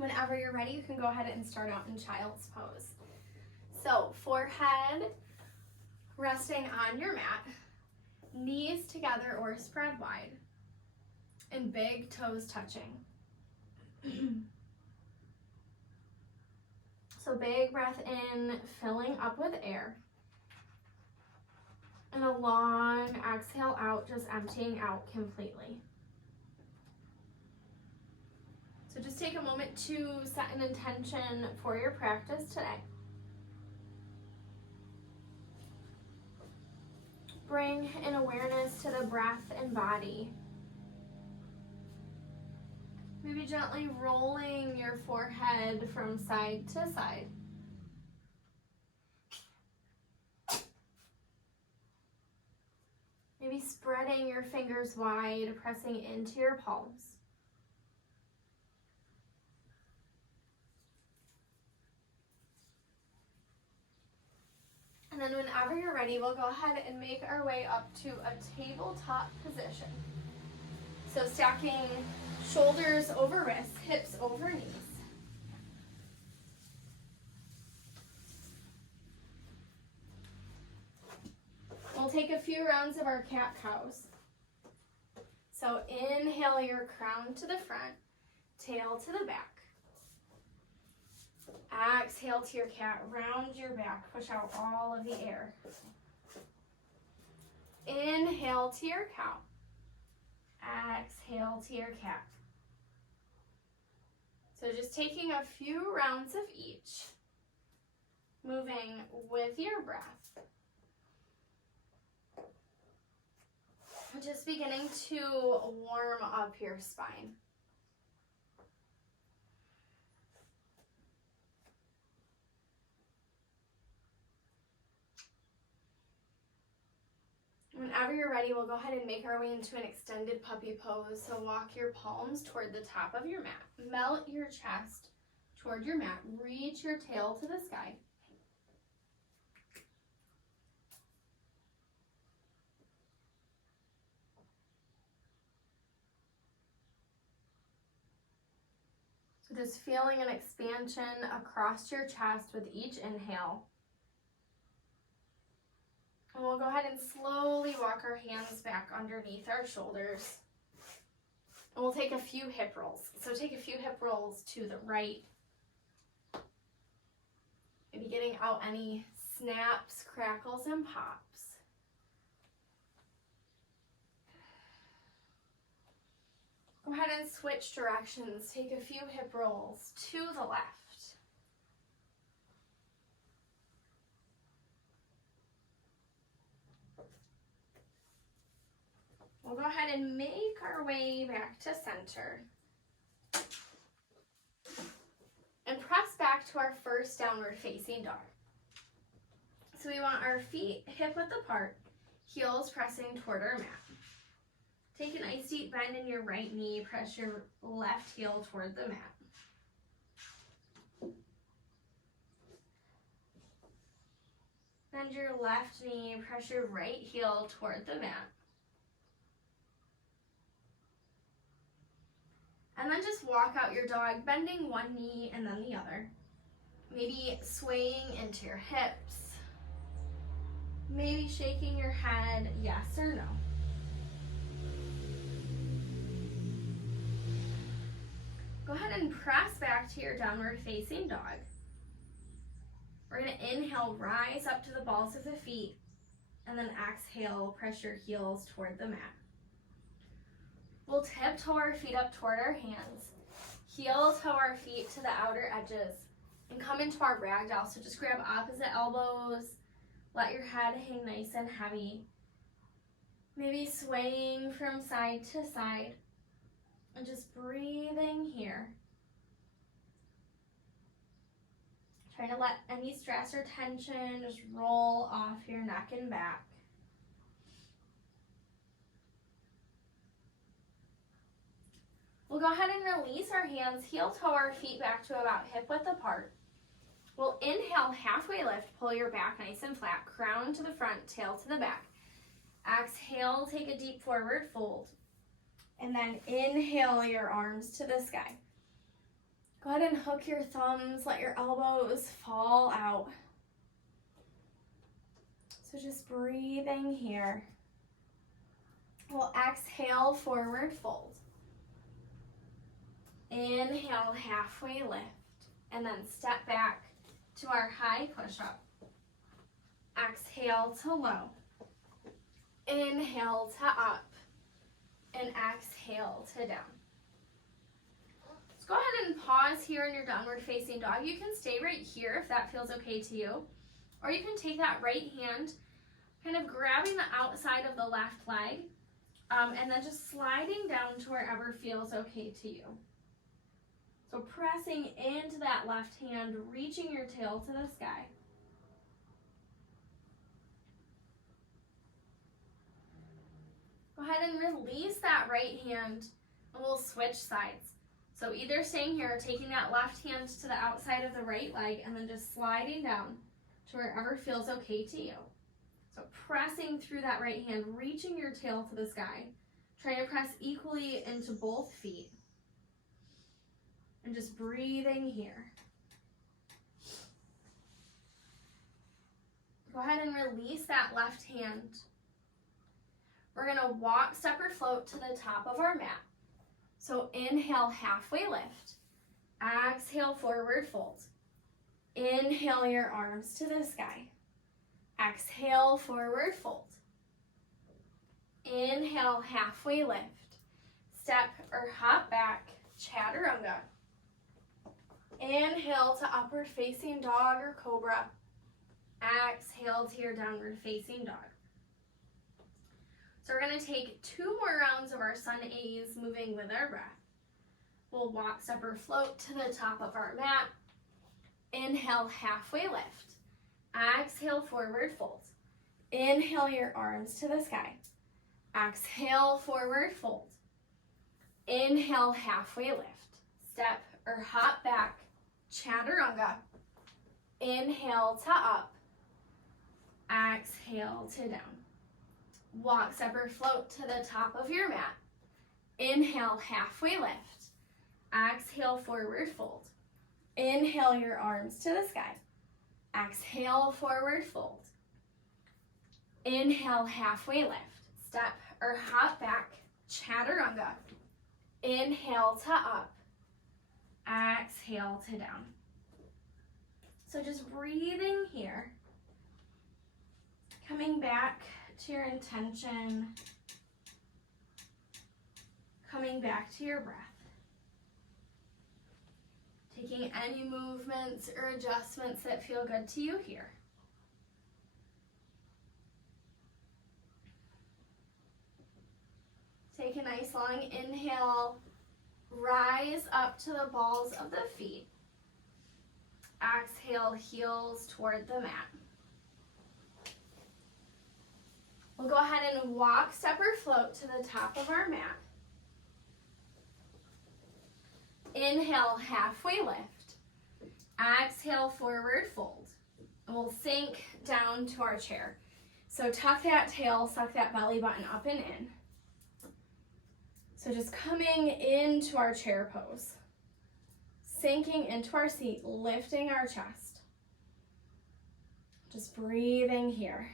Whenever you're ready, you can go ahead and start out in child's pose. So forehead resting on your mat, knees together or spread wide, and big toes touching. So big breath in, filling up with air. And a long exhale out, just emptying out completely. So just take a moment to set an intention for your practice today. Bring an awareness to the breath and body. Maybe gently rolling your forehead from side to side. Maybe spreading your fingers wide, pressing into your palms. And then whenever you're ready, we'll go ahead and make our way up to a tabletop position. So stacking shoulders over wrists, hips over knees. We'll take a few rounds of our cat-cows. So inhale your crown to the front, tail to the back. Exhale to your cat, round your back, push out all of the air. Inhale to your cow. Exhale to your cat. So just taking a few rounds of each, moving with your breath. Just beginning to warm up your spine. Whenever you're ready, we'll go ahead and make our way into an extended puppy pose. So walk your palms toward the top of your mat. Melt your chest toward your mat. Reach your tail to the sky. So just feeling an expansion across your chest with each inhale. And we'll go ahead and slowly walk our hands back underneath our shoulders. And we'll take a few hip rolls. So take a few hip rolls to the right. Maybe getting out any snaps, crackles, and pops. Go ahead and switch directions. Take a few hip rolls to the left. We'll go ahead and make our way back to center. And press back to our first downward facing dog. So we want our feet hip width apart, heels pressing toward our mat. Take a nice deep bend in your right knee, press your left heel toward the mat. Bend your left knee, press your right heel toward the mat. And then just walk out your dog, bending one knee and then the other. Maybe swaying into your hips. Maybe shaking your head, yes or no. Go ahead and press back to your downward facing dog. We're going to inhale, rise up to the balls of the feet, and then exhale, press your heels toward the mat. We'll tiptoe our feet up toward our hands, heel toe our feet to the outer edges, and come into our ragdoll. So just grab opposite elbows, let your head hang nice and heavy. Maybe swaying from side to side, and just breathing here. Trying to let any stress or tension just roll off your neck and back. We'll go ahead and release our hands, heel toe our feet back to about hip width apart. We'll inhale, halfway lift, pull your back nice and flat, crown to the front, tail to the back. Exhale, take a deep forward fold. And then inhale your arms to the sky. Go ahead and hook your thumbs, let your elbows fall out. So just breathing here. We'll exhale, forward fold. Inhale, halfway lift, and then step back to our high push-up. Exhale to low. Inhale to up, and exhale to down. Let's go ahead and pause here in your downward facing dog. You can stay right here if that feels okay to you, or you can take that right hand, kind of grabbing the outside of the left leg, and then just sliding down to wherever feels okay to you. So pressing into that left hand, reaching your tail to the sky. Go ahead and release that right hand, and we'll switch sides. So either staying here or taking that left hand to the outside of the right leg and then just sliding down to wherever feels okay to you. So pressing through that right hand, reaching your tail to the sky. Try to press equally into both feet. And just breathing here. Go ahead and release that left hand. We're gonna walk, step, or float to the top of our mat. So inhale, halfway lift. Exhale, forward fold. Inhale your arms to the sky. Exhale, forward fold. Inhale, halfway lift. Step or hop back, chaturanga. Inhale to upward facing dog or cobra. Exhale to your downward facing dog. So we're going to take 2 more rounds of our sun A's, moving with our breath. We'll walk, step, or float to the top of our mat. Inhale, halfway lift. Exhale, forward fold. Inhale your arms to the sky. Exhale, forward fold. Inhale, halfway lift. Step or hop back, chaturanga. Inhale to up. Exhale to down. Walk, step, or float to the top of your mat. Inhale, halfway lift. Exhale, forward fold. Inhale your arms to the sky. Exhale, forward fold. Inhale, halfway lift. Step or hop back, chaturanga. Inhale to up. Exhale to down. So just breathing here. Coming back to your intention. Coming back to your breath. Taking any movements or adjustments that feel good to you here. Take a nice long inhale. Rise up to the balls of the feet. Exhale, heels toward the mat. We'll go ahead and walk, step, or float to the top of our mat. Inhale, halfway lift. Exhale, forward fold. And we'll sink down to our chair. So tuck that tail, suck that belly button up and in. So just coming into our chair pose. Sinking into our seat, lifting our chest. Just breathing here.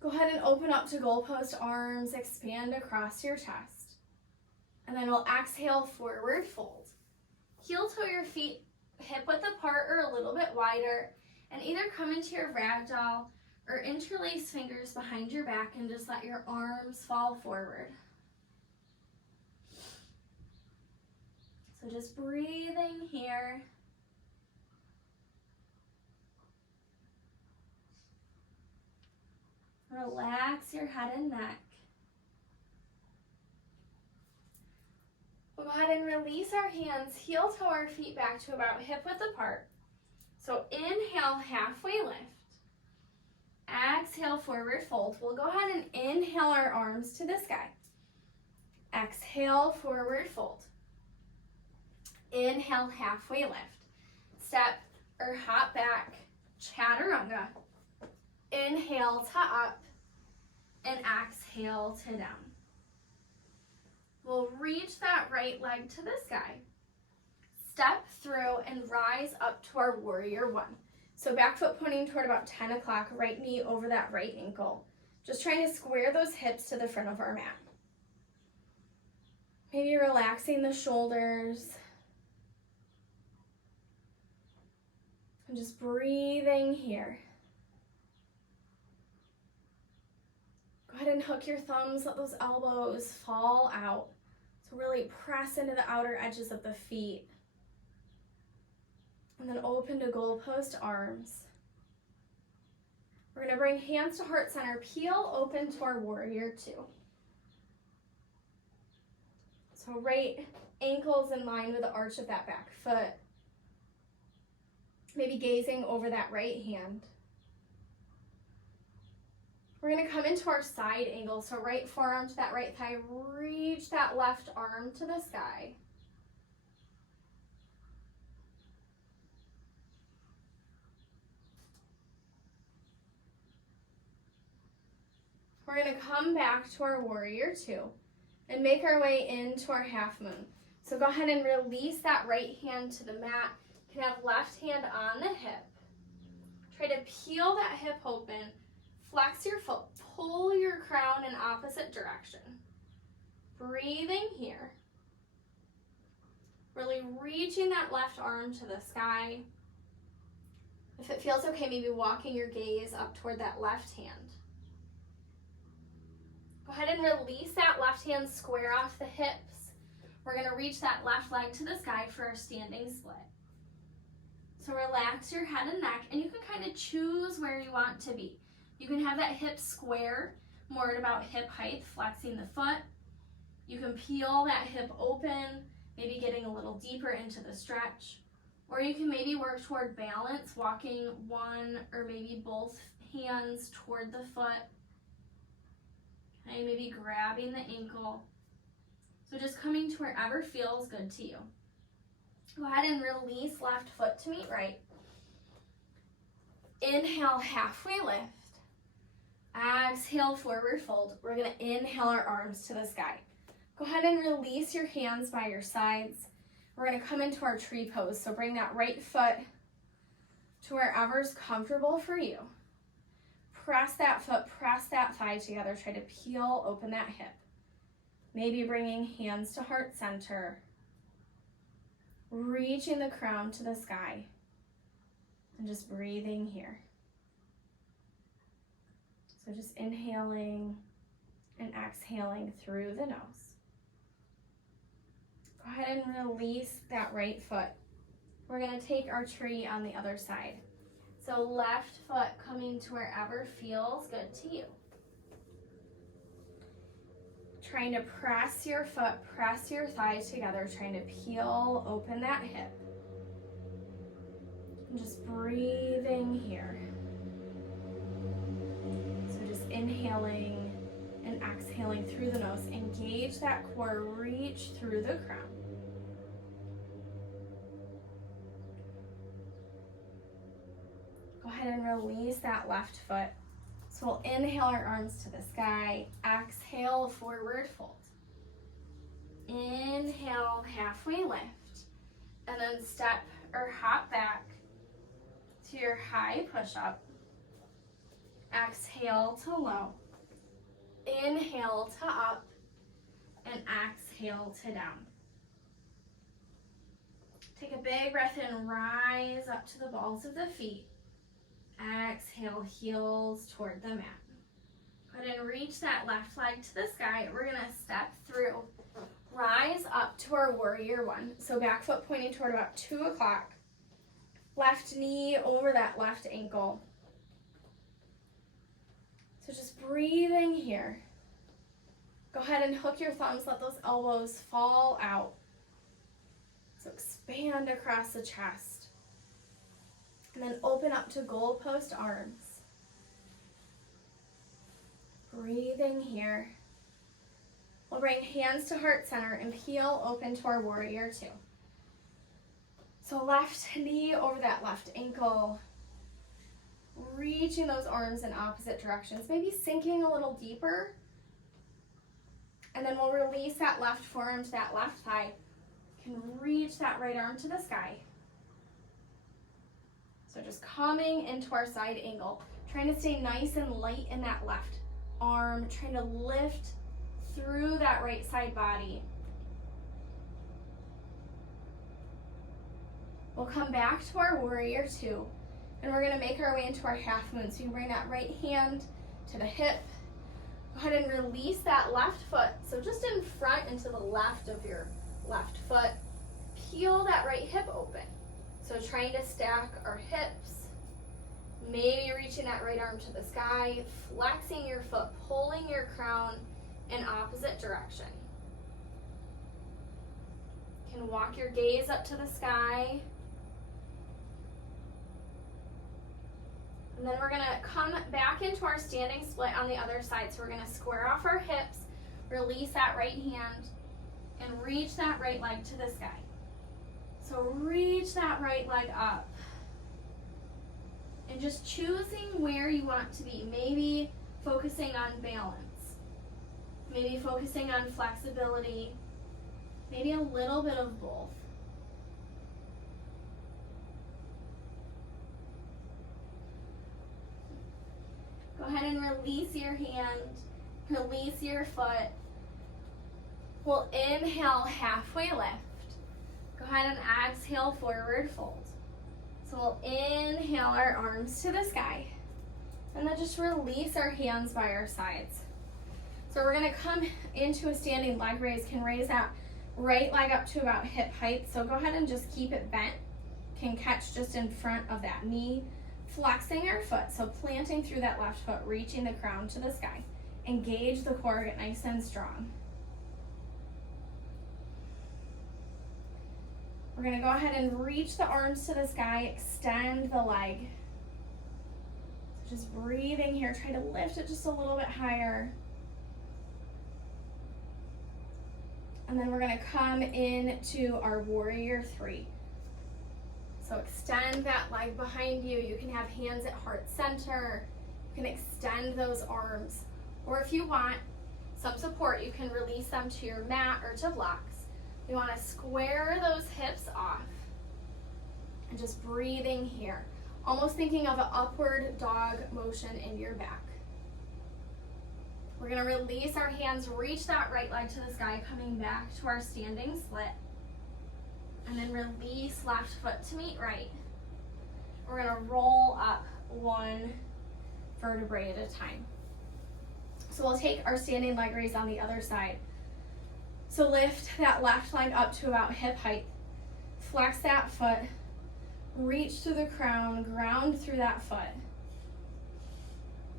Go ahead and open up to goalpost arms, expand across your chest. And then we'll exhale, forward fold. Heel toe your feet hip width apart or a little bit wider, and either come into your ragdoll or interlace fingers behind your back and just let your arms fall forward. So just breathing here. Relax your head and neck. We'll go ahead and release our hands, heel toe our feet back to about hip width apart. So inhale, halfway lift. Exhale, forward fold. We'll go ahead and inhale our arms to the sky. Exhale, forward fold. Inhale, halfway lift. Step or hop back, chaturanga. Inhale to up and exhale to down. We'll reach that right leg to the sky. Step through and rise up to our warrior one. So back foot pointing toward about 10 o'clock, right knee over that right ankle. Just trying to square those hips to the front of our mat. Maybe relaxing the shoulders. And just breathing here. Go ahead and hook your thumbs, let those elbows fall out. So really press into the outer edges of the feet. And then open to goalpost arms. We're going to bring hands to heart center, peel open to our warrior two. So right ankles in line with the arch of that back foot. Maybe gazing over that right hand. We're going to come into our side angle. So right forearm to that right thigh, reach that left arm to the sky. We're going to come back to our warrior two and make our way into our half moon. So go ahead and release that right hand to the mat. You can have left hand on the hip. Try to peel that hip open. Flex your foot. Pull your crown in opposite direction. Breathing here. Really reaching that left arm to the sky. If it feels okay, maybe walking your gaze up toward that left hand. Go ahead and release that left hand, square off the hips. We're going to reach that left leg to the sky for our standing split. So relax your head and neck, and you can kind of choose where you want to be. You can have that hip square, more at about hip height, flexing the foot. You can peel that hip open, maybe getting a little deeper into the stretch. Or you can maybe work toward balance, walking one or maybe both hands toward the foot. Okay, maybe grabbing the ankle. So just coming to wherever feels good to you. Go ahead and release left foot to meet right. Inhale, halfway lift. Exhale, forward fold. We're going to inhale our arms to the sky. Go ahead and release your hands by your sides. We're going to come into our tree pose. So bring that right foot to wherever's comfortable for you. Press that foot, press that thigh together. Try to peel open that hip. Maybe bringing hands to heart center. Reaching the crown to the sky. And just breathing here. So just inhaling and exhaling through the nose. Go ahead and release that right foot. We're going to take our tree on the other side. So left foot coming to wherever feels good to you. Trying to press your foot, press your thigh together, trying to peel open that hip. And just breathing here. So just inhaling and exhaling through the nose. Engage that core, reach through the crown. Go ahead and release that left foot. So we'll inhale our arms to the sky. Exhale, forward fold. Inhale, halfway lift. And then step or hop back to your high push-up. Exhale to low. Inhale to up. And exhale to down. Take a big breath in, rise up to the balls of the feet. Exhale, heels toward the mat. Go ahead and reach that left leg to the sky. We're going to step through. Rise up to our warrior one. So back foot pointing toward about 2 o'clock. Left knee over that left ankle. So just breathing here. Go ahead and hook your thumbs. Let those elbows fall out. So expand across the chest. And then open up to goalpost arms. Breathing here. We'll bring hands to heart center and peel open to our warrior two. So left knee over that left ankle. Reaching those arms in opposite directions. Maybe sinking a little deeper. And then we'll release that left forearm to that left thigh. Can reach that right arm to the sky. So just coming into our side angle, trying to stay nice and light in that left arm, trying to lift through that right side body. We'll come back to our warrior two, and we're gonna make our way into our half moon. So you can bring that right hand to the hip. Go ahead and release that left foot. So just in front and to the left of your left foot. Peel that right hip open. So trying to stack our hips. Maybe reaching that right arm to the sky, flexing your foot, pulling your crown in opposite direction. You can walk your gaze up to the sky. And then we're gonna come back into our standing split on the other side. So we're gonna square off our hips, release that right hand, and reach that right leg to the sky. So reach that right leg up. And just choosing where you want to be. Maybe focusing on balance. Maybe focusing on flexibility. Maybe a little bit of both. Go ahead and release your hand, release your foot. We'll inhale, halfway lift. Go ahead and exhale, forward fold. So we'll inhale our arms to the sky. And then just release our hands by our sides. So we're gonna come into a standing leg raise. Can raise that right leg up to about hip height. So go ahead and just keep it bent. Can catch just in front of that knee. Flexing our foot, so planting through that left foot, reaching the crown to the sky. Engage the core, get nice and strong. We're gonna go ahead and reach the arms to the sky, extend the leg. So just breathing here, try to lift it just a little bit higher. And then we're gonna come into our warrior three. So extend that leg behind you. You can have hands at heart center. You can extend those arms. Or if you want some support, you can release them to your mat or to blocks. You want to square those hips off. And just breathing here. Almost thinking of an upward dog motion in your back. We're going to release our hands, reach that right leg to the sky, coming back to our standing split. And then release left foot to meet right. We're gonna roll up one vertebrae at a time. So we'll take our standing leg raise on the other side. So lift that left leg up to about hip height. Flex that foot, reach to the crown, ground through that foot.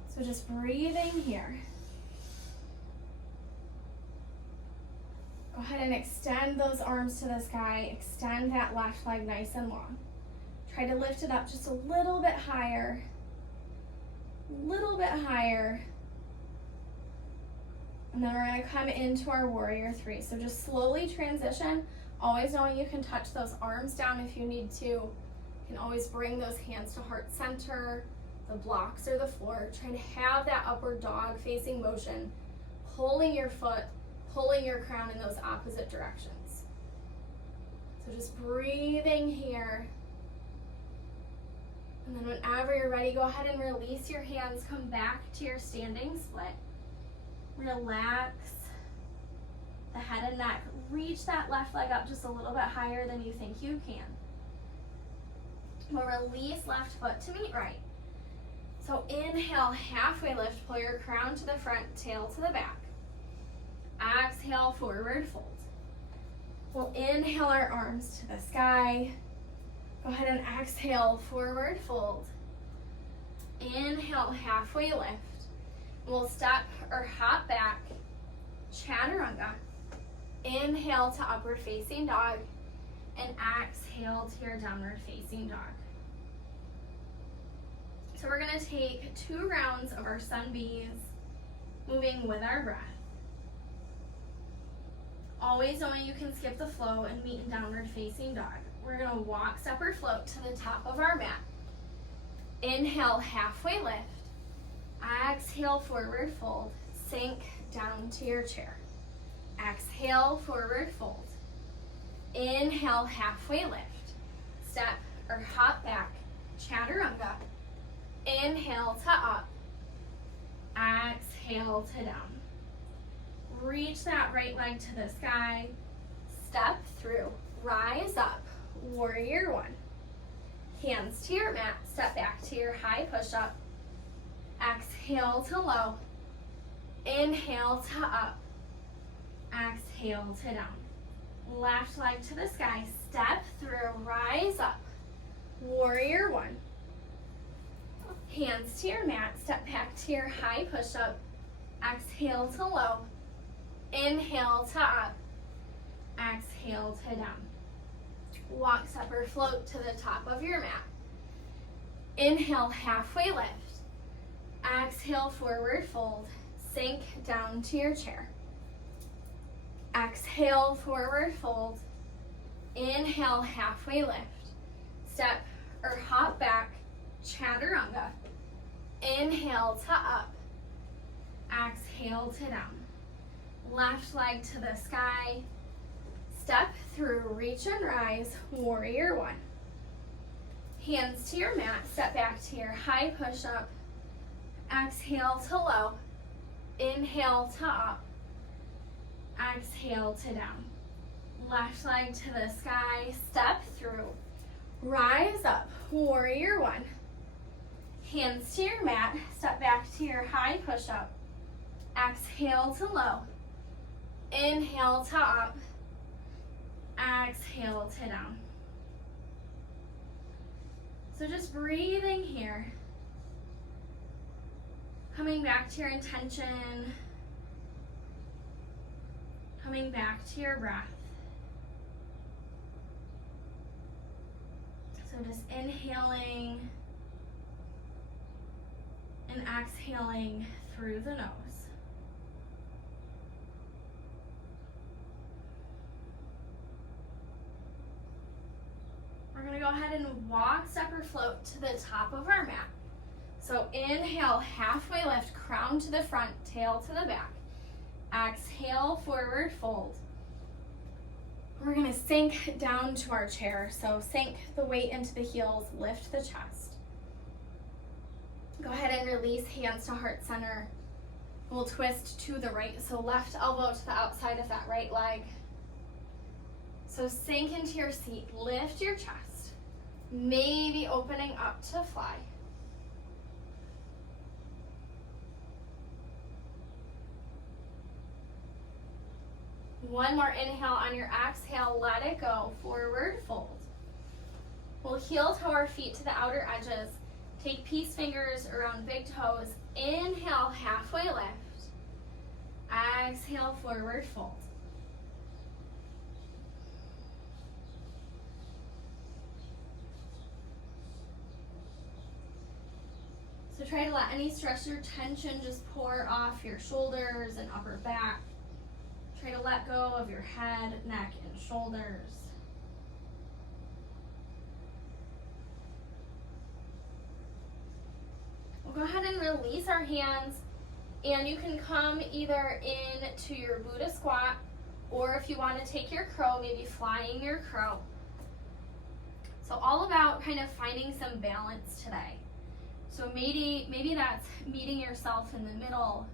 So just breathing here. Go ahead and extend those arms to the sky. Extend that left leg nice and long. Try to lift it up just a little bit higher. Little bit higher. And then we're going to come into our warrior three. So just slowly transition, always knowing you can touch those arms down if you need to. You can always bring those hands to heart center, the blocks or the floor. Trying to have that upward dog facing motion, pulling your foot, pulling your crown in those opposite directions. So just breathing here. And then whenever you're ready, go ahead and release your hands, come back to your standing split. Relax the head and neck. Reach that left leg up just a little bit higher than you think you can. We'll release left foot to meet right. So inhale, halfway lift, pull your crown to the front, tail to the back. Exhale, forward fold. We'll inhale our arms to the sky. Go ahead and exhale, forward fold. Inhale, halfway lift. We'll step or hop back, chaturanga. Inhale to upward facing dog, and exhale to your downward facing dog. So we're gonna take 2 rounds of our sun bees, moving with our breath. Always knowing you can skip the flow and meet in downward facing dog. We're gonna walk, step, or float to the top of our mat. Inhale, halfway lift. Exhale, forward fold. Sink down to your chair. Exhale, forward fold. Inhale, halfway lift. Step or hop back, chaturanga. Inhale to up. Exhale to down. Reach that right leg to the sky. Step through, rise up, warrior one. Hands to your mat, step back to your high push-up. Exhale to low. Inhale to up. Exhale to down. Left leg to the sky, step through, rise up. Warrior one. Hands to your mat, step back to your high push-up. Exhale to low. Inhale to up. Exhale to down. Walk, step, or float to the top of your mat. Inhale, halfway lift. Exhale, forward fold. Sink down to your chair. Exhale, forward fold. Inhale, halfway lift. Step or hop back, chaturanga. Inhale to up. Exhale to down. Left leg to the sky. Step through, reach and rise, warrior one. Hands to your mat, step back to your high push-up. Exhale to low. Inhale to up. Exhale to down. Left leg to the sky, step through. Rise up, warrior one. Hands to your mat, step back to your high push-up. Exhale to low. Inhale to up. Exhale to down. So just breathing here. Coming back to your intention. Coming back to your breath. So just inhaling and exhaling through the nose. We're going to go ahead and walk, step, or float to the top of our mat. So inhale, halfway lift, crown to the front, tail to the back. Exhale, forward fold. We're going to sink down to our chair. So sink the weight into the heels, lift the chest. Go ahead and release, hands to heart center. We'll twist to the right, so left elbow to the outside of that right leg. So sink into your seat, lift your chest, maybe opening up to fly. One more inhale on your exhale, let it go, forward fold. We'll heel toe our feet to the outer edges. Take peace fingers around big toes. Inhale, halfway lift. Exhale, forward fold. So try to let any stress or tension just pour off your shoulders and upper back. Try to let go of your head, neck, and shoulders. We'll go ahead and release our hands, and you can come either into your Buddha squat, or if you want to take your crow, maybe flying your crow. So all about kind of finding some balance today. So maybe that's meeting yourself in the middle.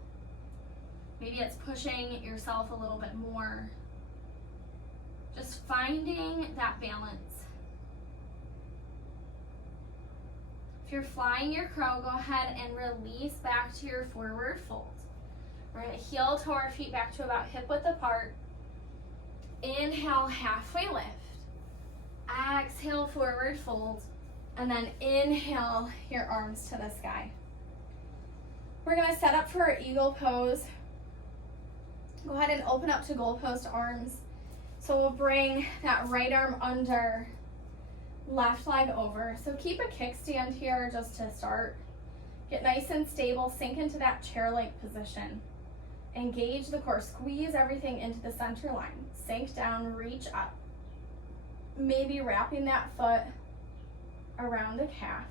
Maybe it's pushing yourself a little bit more. Just finding that balance. If you're flying your crow, go ahead and release back to your forward fold. We're going to heel toe our feet back to about hip width apart. Inhale, halfway lift. Exhale, forward fold. And then inhale your arms to the sky. We're going to set up for our eagle pose. Go ahead and open up to goalpost arms. So we'll bring that right arm under, left leg over. So keep a kickstand here just to start. Get nice and stable, sink into that chair-like position. Engage the core, squeeze everything into the center line. Sink down, reach up. Maybe wrapping that foot around the calf.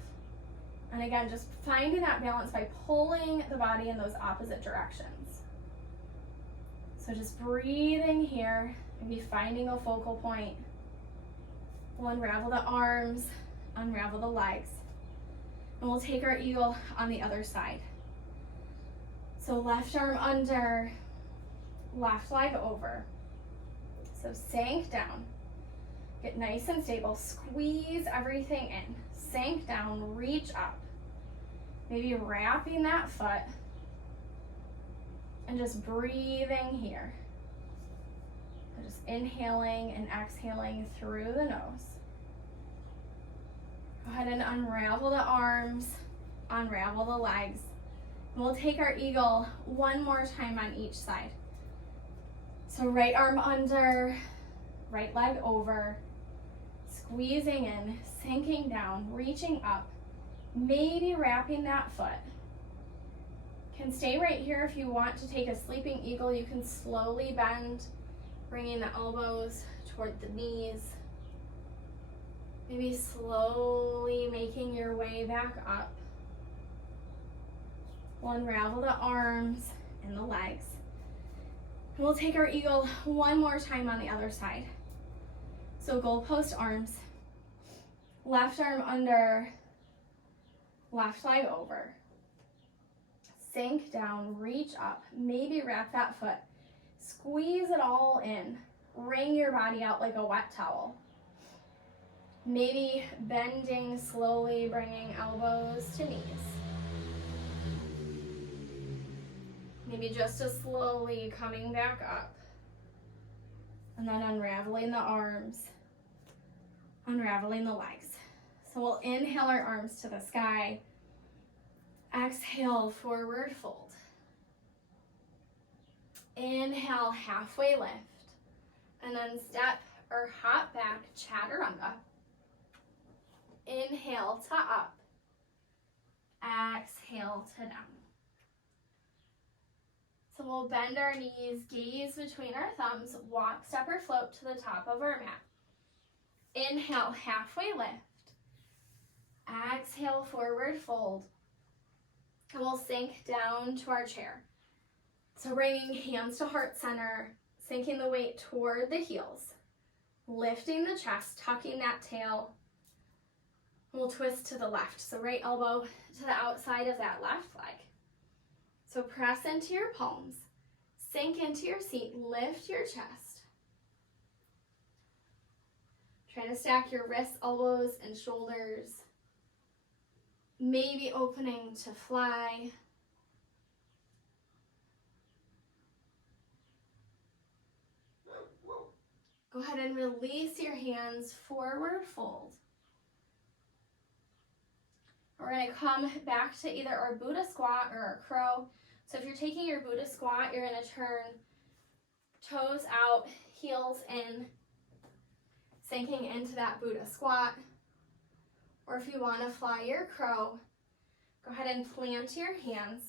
And again, just finding that balance by pulling the body in those opposite directions. So just breathing here, maybe finding a focal point. We'll unravel the arms, unravel the legs, and we'll take our eagle on the other side. So left arm under, left leg over. So sink down, get nice and stable, squeeze everything in, sink down, reach up, maybe wrapping that foot, and just breathing here. So just inhaling and exhaling through the nose. Go ahead and unravel the arms, unravel the legs. And we'll take our eagle one more time on each side. So right arm under, right leg over, squeezing in, sinking down, reaching up, maybe wrapping that foot. Can stay right here if you want to take a sleeping eagle. You can slowly bend, bringing the elbows toward the knees. Maybe slowly making your way back up. We'll unravel the arms and the legs. And we'll take our eagle one more time on the other side. So goalpost arms, left arm under, left leg over. Sink down, reach up, maybe wrap that foot. Squeeze it all in. Wring your body out like a wet towel. Maybe bending slowly, bringing elbows to knees. Maybe just as slowly coming back up. And then unraveling the arms, unraveling the legs. So we'll inhale our arms to the sky. Exhale, forward fold. Inhale, halfway lift. And then step or hop back, chaturanga. Inhale to up. Exhale to down. So we'll bend our knees, gaze between our thumbs, walk, step, or float to the top of our mat. Inhale, halfway lift. Exhale, forward fold. And we'll sink down to our chair. So bringing hands to heart center, sinking the weight toward the heels, lifting the chest, tucking that tail. We'll twist to the left. So right elbow to the outside of that left leg. So press into your palms, sink into your seat, lift your chest. Try to stack your wrists, elbows, and shoulders. Maybe opening to fly. Go ahead and release your hands, forward fold. We're going to come back to either our Buddha squat or our crow. So if you're taking your Buddha squat, you're going to turn toes out, heels in, sinking into that Buddha squat. Or if you want to fly your crow, go ahead and plant your hands.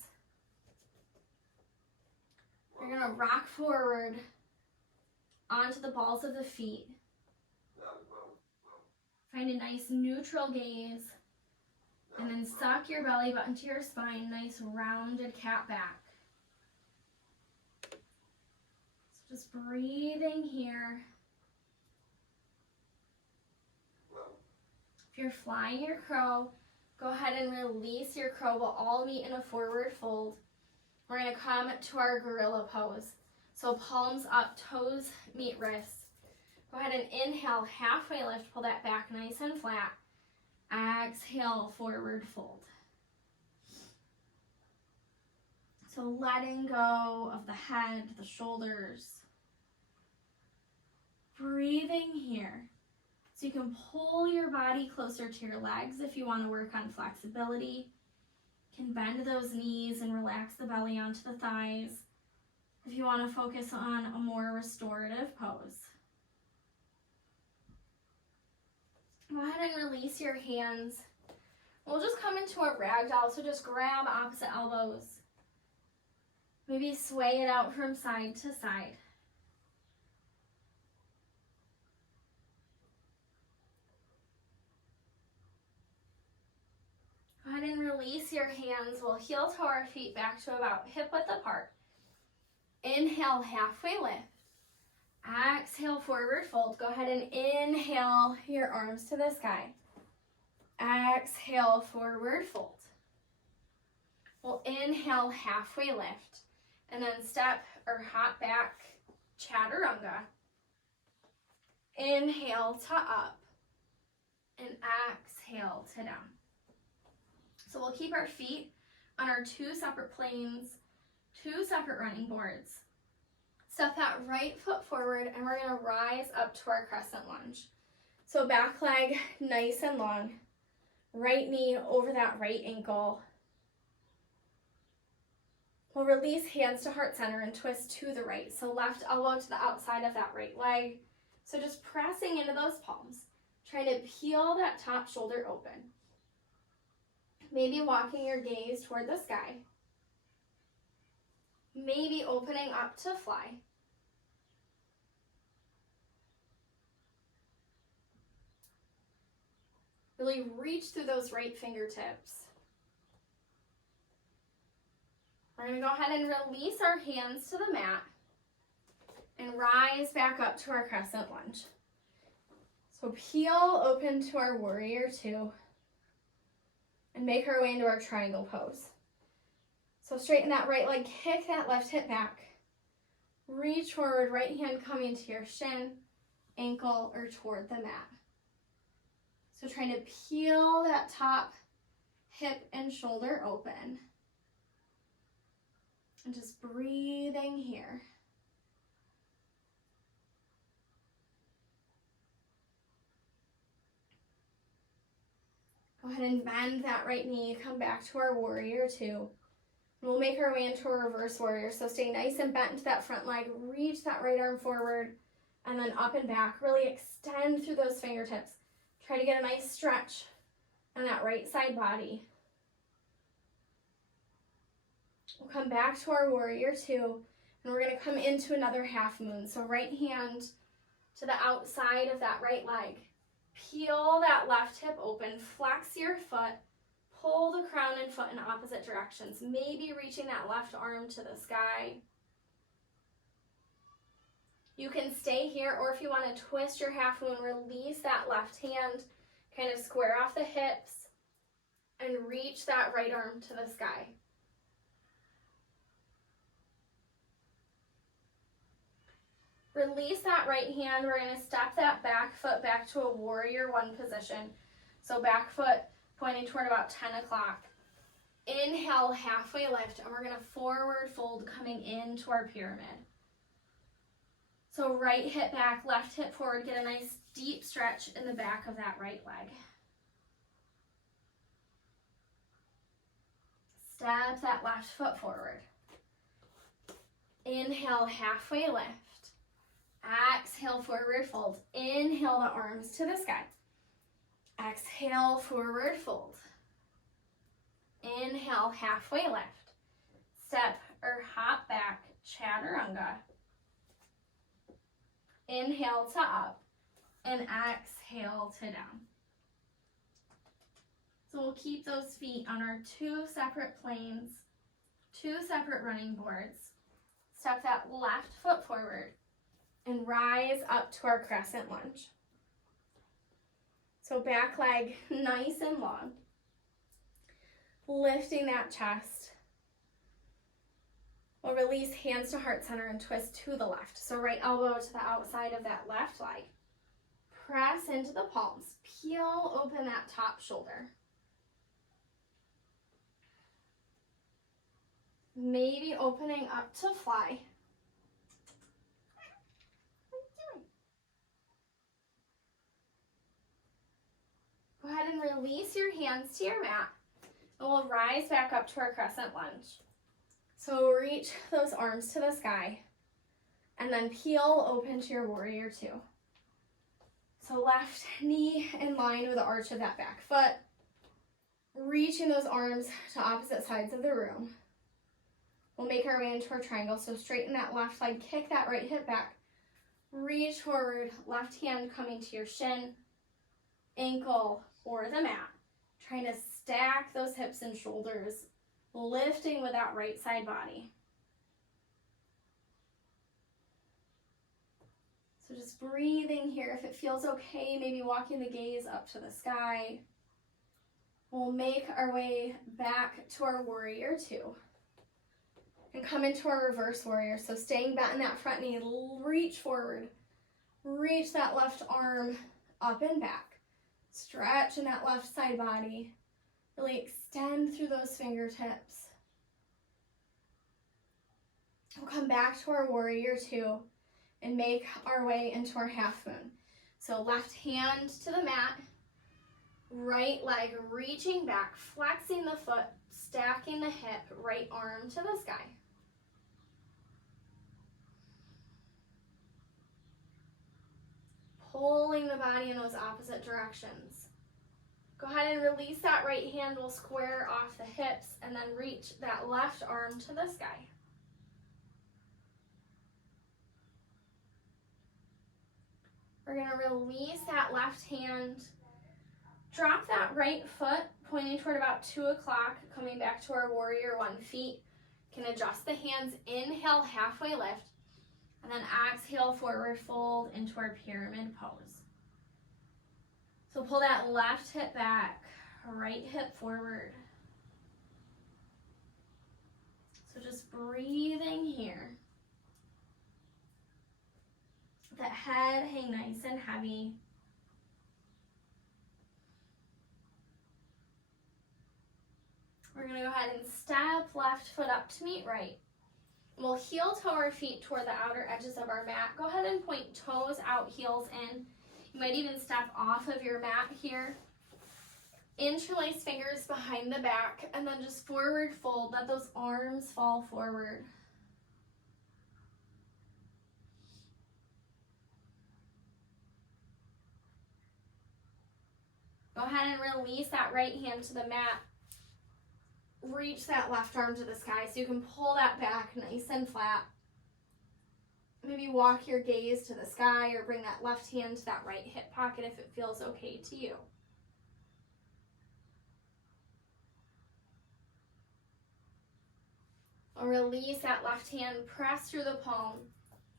You're going to rock forward onto the balls of the feet. Find a nice neutral gaze. And then suck your belly button to your spine, nice rounded cat back. So just breathing here. If you're flying your crow, go ahead and release your crow. We'll all meet in a forward fold. We're going to come to our gorilla pose. So palms up, toes meet wrists. Go ahead and inhale, halfway lift, pull that back nice and flat. Exhale, forward fold. So letting go of the head, the shoulders. Breathing here. So you can pull your body closer to your legs if you want to work on flexibility. You can bend those knees and relax the belly onto the thighs if you want to focus on a more restorative pose. Go ahead and release your hands. We'll just come into a ragdoll, so just grab opposite elbows. Maybe sway it out from side to side. Go ahead and release your hands. We'll heel toe our feet back to about hip width apart. Inhale, halfway lift. Exhale, forward fold. Go ahead and inhale your arms to the sky. Exhale, forward fold. We'll inhale, halfway lift. And then step or hop back, chaturanga. Inhale to up. And exhale to down. So we'll keep our feet on our two separate planes, two separate running boards. Step that right foot forward and we're going to rise up to our crescent lunge. So back leg nice and long. Right knee over that right ankle. We'll release hands to heart center and twist to the right. So left elbow to the outside of that right leg. So just pressing into those palms. Trying to peel that top shoulder open. Maybe walking your gaze toward the sky. Maybe opening up to fly. Really reach through those right fingertips. We're going to go ahead and release our hands to the mat and rise back up to our crescent lunge. So peel open to our warrior two and make our way into our triangle pose. So straighten that right leg, kick that left hip back. Reach forward, right hand coming to your shin, ankle, or toward the mat. So trying to peel that top hip and shoulder open. And just breathing here. Go ahead and bend that right knee, come back to our warrior two. And we'll make our way into a reverse warrior. So stay nice and bent into that front leg, reach that right arm forward, and then up and back. Really extend through those fingertips. Try to get a nice stretch on that right side body. We'll come back to our warrior two, and we're going to come into another half moon. So right hand to the outside of that right leg. Peel that left hip open, flex your foot, pull the crown and foot in opposite directions, maybe reaching that left arm to the sky. You can stay here, or if you want to twist your half moon, release that left hand, kind of square off the hips, and reach that right arm to the sky. Release that right hand. We're going to step that back foot back to a warrior one position. So back foot pointing toward about 10 o'clock. Inhale, halfway lift, and we're going to forward fold coming into our pyramid. So right hip back, left hip forward, get a nice deep stretch in the back of that right leg. Step that left foot forward. Inhale, halfway lift. Exhale, forward fold. Inhale the arms to the sky. Exhale, forward fold. Inhale, halfway lift. Step or hop back, chaturanga. Inhale to up and exhale to down. So we'll keep those feet on our two separate planes, two separate running boards. Step that left foot forward and rise up to our crescent lunge. So back leg nice and long. Lifting that chest. We'll release hands to heart center and twist to the left. So right elbow to the outside of that left leg. Press into the palms. Peel open that top shoulder. Maybe opening up to fly. Go ahead and release your hands to your mat. And we'll rise back up to our crescent lunge. So reach those arms to the sky. And then peel open to your warrior two. So left knee in line with the arch of that back foot. Reaching those arms to opposite sides of the room. We'll make our way into our triangle. So straighten that left leg, kick that right hip back. Reach forward, left hand coming to your shin, ankle, or the mat. Trying to stack those hips and shoulders, lifting with that right side body. So just breathing here. If it feels okay, maybe walking the gaze up to the sky. We'll make our way back to our warrior two. And come into our reverse warrior. So staying bent in that front knee, reach forward. Reach that left arm up and back. Stretch in that left side body. Really extend through those fingertips. We'll come back to our warrior two and make our way into our half moon. So left hand to the mat, right leg reaching back, flexing the foot, stacking the hip, right arm to the sky. Pulling the body in those opposite directions. Go ahead and release that right hand. We'll square off the hips and then reach that left arm to the sky. We're going to release that left hand. Drop that right foot, pointing toward about 2 o'clock, coming back to our warrior one feet. You can adjust the hands. Inhale, halfway lift. And then exhale, forward fold into our pyramid pose. So pull that left hip back, right hip forward. So just breathing here. That head hang nice and heavy. We're going to go ahead and step left foot up to meet right. We'll heel toe our feet toward the outer edges of our mat. Go ahead and point toes out, heels in. You might even step off of your mat here. Interlace fingers behind the back and then just forward fold. Let those arms fall forward. Go ahead and release that right hand to the mat. Reach that left arm to the sky so you can pull that back nice and flat. Maybe walk your gaze to the sky or bring that left hand to that right hip pocket if it feels okay to you. Or release that left hand, press through the palm.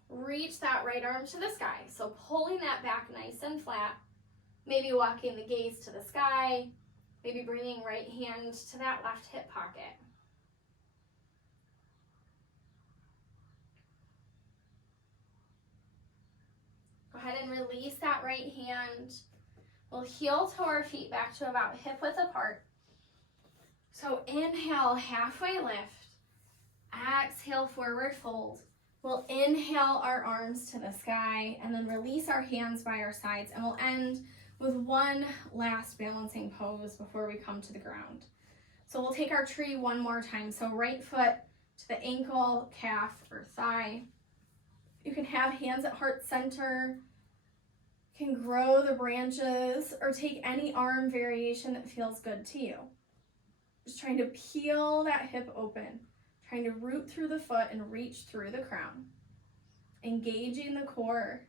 Reach that right arm to the sky. So pulling that back nice and flat. Maybe walking the gaze to the sky. Maybe bringing right hand to that left hip pocket. Go ahead and release that right hand. We'll heel toe our feet back to about hip width apart. So inhale, halfway lift. Exhale, forward fold. We'll inhale our arms to the sky and then release our hands by our sides, and we'll end with one last balancing pose before we come to the ground. So we'll take our tree one more time. So right foot to the ankle, calf, or thigh. You can have hands at heart center. You can grow the branches or take any arm variation that feels good to you. Just trying to peel that hip open, trying to root through the foot and reach through the crown. Engaging the core.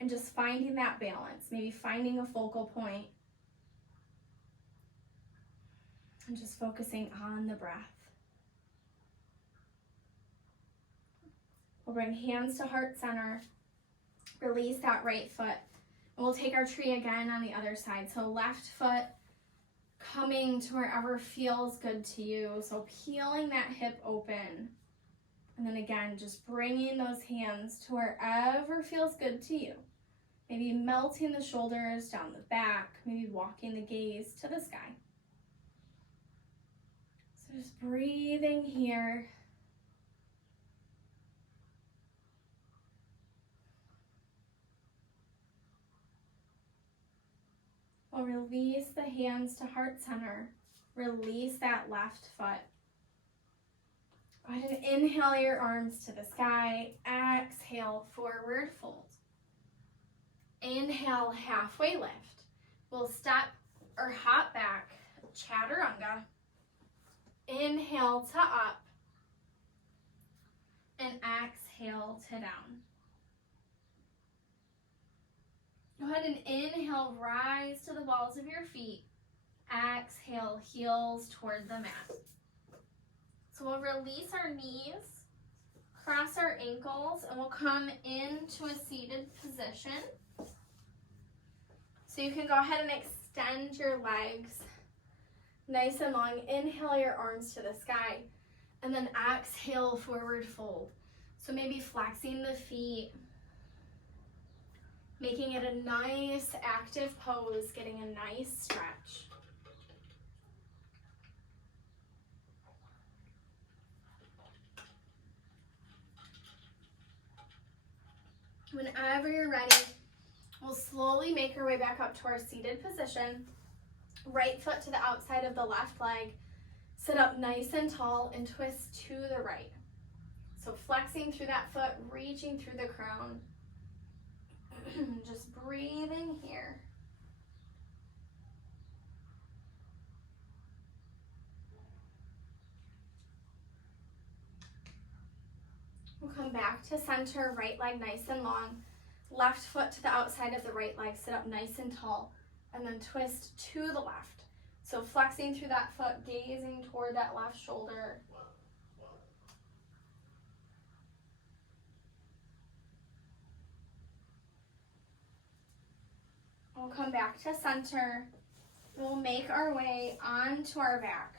And just finding that balance, maybe finding a focal point. And just focusing on the breath. We'll bring hands to heart center. Release that right foot. And we'll take our tree again on the other side. So left foot coming to wherever feels good to you. So peeling that hip open. And then again, just bringing those hands to wherever feels good to you. Maybe melting the shoulders down the back, maybe walking the gaze to the sky. So just breathing here. We'll release the hands to heart center. Release that left foot. Go ahead and inhale your arms to the sky. Exhale, forward fold. Inhale, halfway lift. We'll step or hop back, chaturanga. Inhale to up. And exhale to down. Go ahead and inhale, rise to the balls of your feet. Exhale, heels toward the mat. So we'll release our knees, Cross our ankles and we'll come into a seated position. So you can go ahead and extend your legs nice and long. Inhale your arms to the sky and then exhale, forward fold. So maybe flexing the feet, making it a nice active pose, getting a nice stretch. Whenever you're ready, we'll slowly make our way back up to our seated position. Right foot to the outside of the left leg. Sit up nice and tall and twist to the right. So flexing through that foot, reaching through the crown. Just breathing here. We'll come back to center, right leg nice and long. Left foot to the outside of the right leg, sit up nice and tall, and then twist to the left. So flexing through that foot, gazing toward that left shoulder. We'll come back to center. We'll make our way onto our back.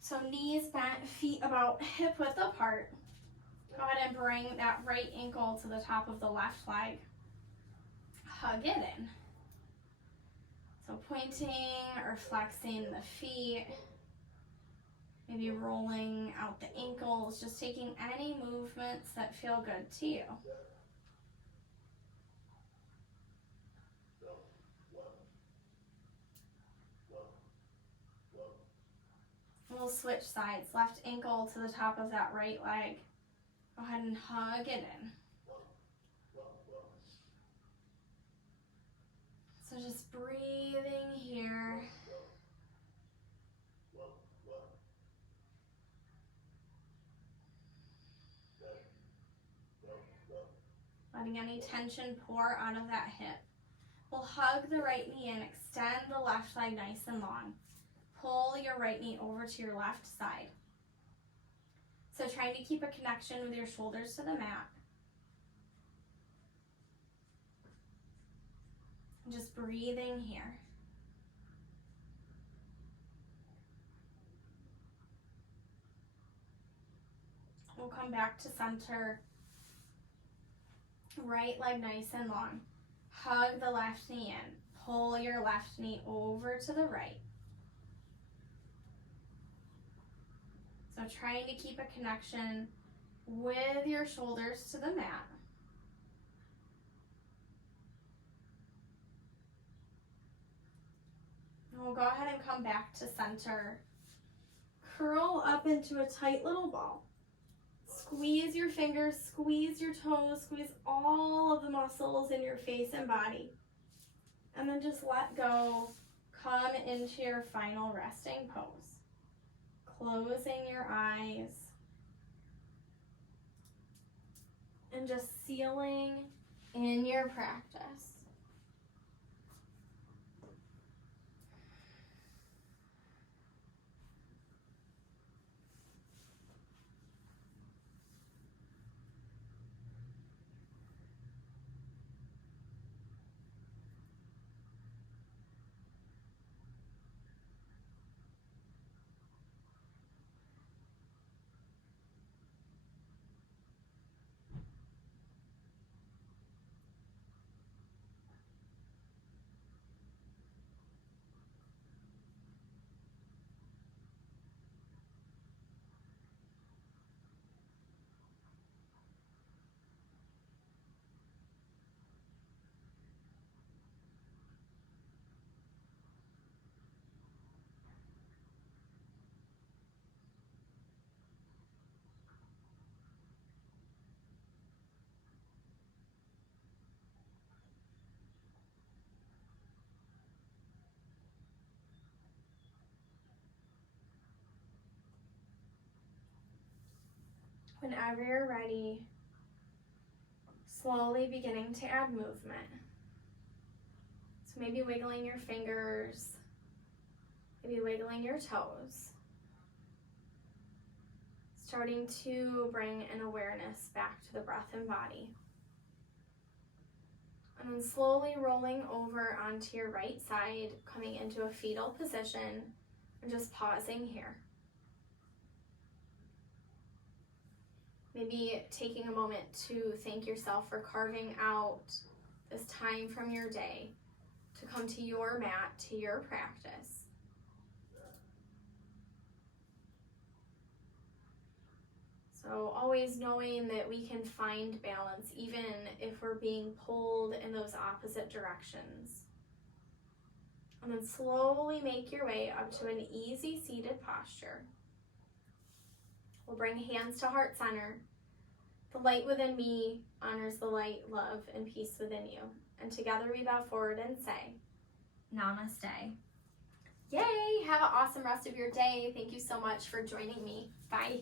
So knees bent, feet about hip width apart. Go ahead and bring that right ankle to the top of the left leg. Hug it in. So pointing or flexing the feet. Maybe rolling out the ankles, just taking any movements that feel good to you. We'll switch sides. Left ankle to the top of that right leg. Go ahead and hug it in. So just breathing here. Letting any tension pour out of that hip. We'll hug the right knee in, extend the left leg nice and long. Pull your right knee over to your left side. So trying to keep a connection with your shoulders to the mat. And just breathing here. We'll come back to center. Right leg nice and long. Hug the left knee in. Pull your left knee over to the right. So trying to keep a connection with your shoulders to the mat. And we'll go ahead and come back to center. Curl up into a tight little ball. Squeeze your fingers, squeeze your toes, squeeze all of the muscles in your face and body. And then just let go. Come into your final resting pose. Closing your eyes. And just sealing in your practice. Whenever you're ready, slowly beginning to add movement. So maybe wiggling your fingers, maybe wiggling your toes. Just Starting to bring an awareness back to the breath and body. And then slowly rolling over onto your right side, coming into a fetal position, and just pausing here. Maybe taking a moment to thank yourself for carving out this time from your day to come to your mat, to your practice. So always knowing that we can find balance even if we're being pulled in those opposite directions. And then slowly make your way up to an easy seated posture. We'll bring hands to heart center. The light within me honors the light, love, and peace within you. And together we bow forward and say, Namaste. Yay! Have an awesome rest of your day. Thank you so much for joining me. Bye.